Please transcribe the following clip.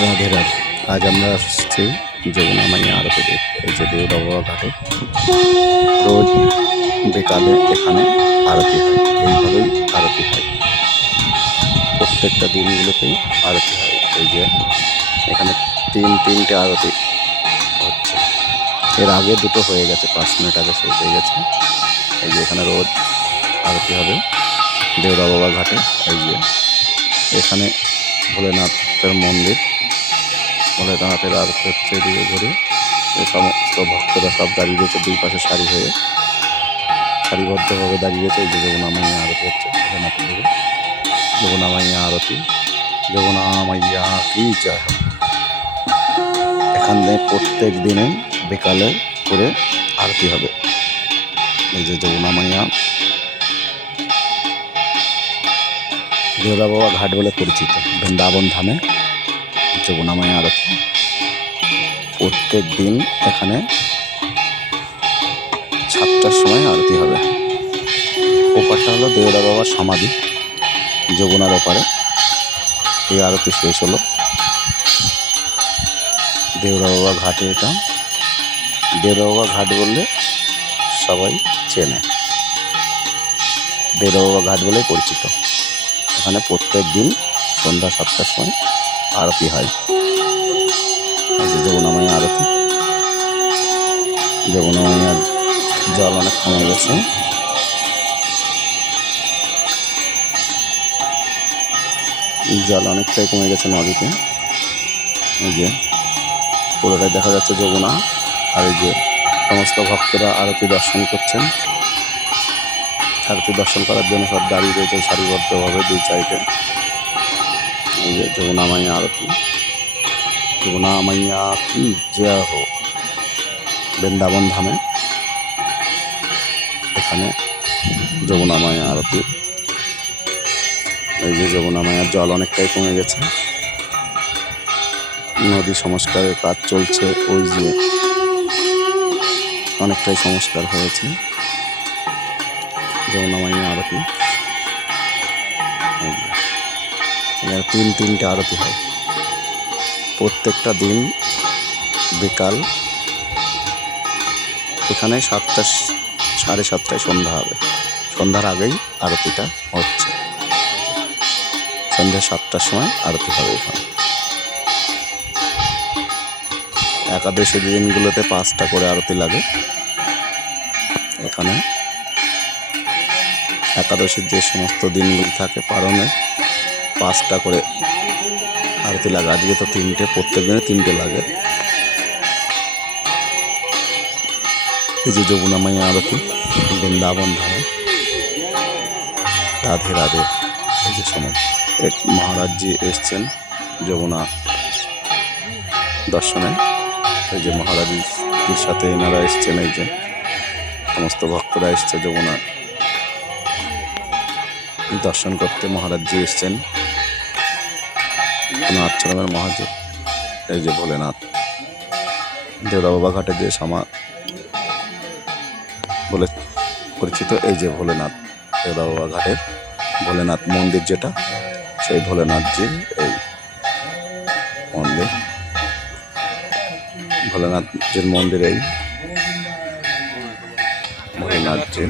রাধে রাধে। আজ আমরা আসছি যমুনা মাইয়া আরতি দেখতে। এই যে দেউরাবাবা ঘাটে রোজ বিকালে এখানে আরতি হয়। এইভাবেই আরতি হয়, প্রত্যেকটা দিনগুলোতেই আরতি হয়। এই যে এখানে তিনটে আরতি হচ্ছে। এর আগে দুটো হয়ে গেছে, 5 মিনিট আগে শেষ হয়ে গেছে। এই যে এখানে রোজ আরতি হবে দেউরাবাবা ঘাটে। এই যে এখানে ভোলেনাথের মন্দির, ভোলেনাথের আরতি হচ্ছে। এদিকে ঘুরে এই সমস্ত ভক্তরা সব দাঁড়িয়ে রয়েছে, দুই পাশে সারি হয়ে সারিবদ্ধভাবে দাঁড়িয়ে রয়েছে। এই যে যমুনা মাইয়া আরতি হচ্ছে ভোলেনাথের দিকে। যমুনা মাইয়া আরতি, যমুনা মাইয়া কি জয় হোক। এখানে প্রত্যেক দিনে বিকালে করে আরতি হবে। এই যে যমুনা মাইয়া দেউরাবাবা ঘাট বলে পরিচিত বৃন্দাবন ধামে যমুনা মাইয়া আরতি প্রত্যেক দিন এখানে 7টার সময় আরতি হবে। ওপারটা হলো দেউরাবাবার সমাধি, যমুনার ওপারে। এই আরতি শেষ হলো দেউরাবাবা ঘাটে। এটা দেউরাবাবা ঘাট বললে সবাই চেনে, দেউরাবাবা ঘাট বলেই পরিচিত। এখানে প্রত্যেক দিন সন্ধ্যা 7টার সময় আরতি হয়। যমুনা মাইয়া আরতি, যমুনা মাইয়ার জল অনেক কমে গেছে। জল অনেকটাই কমে গেছে নদীতে। এই যে পুরোটাই দেখা যাচ্ছে যমুনা। আর এই যে সমস্ত ভক্তরা আরতি দর্শন করছেন। আরতি দর্শন করার জন্য সব দাঁড়িয়ে রয়েছে সারিবদ্ধভাবে দুই সাইডে। এই যে যমুনা মাইয়া আরতি, যমুনা মাইয়া কি জয় হোক। বৃন্দাবন ধামে এখানে যমুনা মাইয়া আরতি। এই যে যমুনা মাইয়ার জল অনেকটাই কমে গেছে, নদী সংস্কারের কাজ চলছে। ওই যে অনেকটাই সংস্কার হয়েছে। যমুনা মাইয়া আরতি, এখানে তিনটে আরতি হয় প্রত্যেকটা দিন বিকাল। এখানে 7টা, 7:30টায় সন্ধ্যা হবে। সন্ধ্যার আগেই আরতিটা হচ্ছে। সন্ধ্যা 7টার সময় আরতি হবে এখানে। একাদশী দিনগুলোতে 5টা করে আরতি লাগে এখানে। একাদশীর যে সমস্ত দিনগুলো থাকে পারণে 5টা করে আরতি লাগে। আজকে তো 3টে, প্রত্যেক দিনে 3টে লাগে। এই যে যমুনা মাইয়া আরতি বৃন্দাবন ধামে। রাধে রাধে। এই যে সময় এক মহারাজজি এসছেন যমুনা দর্শনে। এই যে মহারাজজির সাথে এনারা এসছেন। এই যে সমস্ত ভক্তরা এসছে যমুনা দর্শন করতে। মহারাজজি এসছেন, আশ্রমের মহারাজ। এই যে ভোলেনাথ দেউরাবাবা ঘাটে যে বলে পরিচিত। এই যে ভোলেনাথ দেউরাবাবা ঘাটের ভোলেনাথ মন্দির, যেটা সেই ভোলেনাথজি। এই মন্দির ভোলেনাথজির মন্দির, এই ভোলেনাথজি।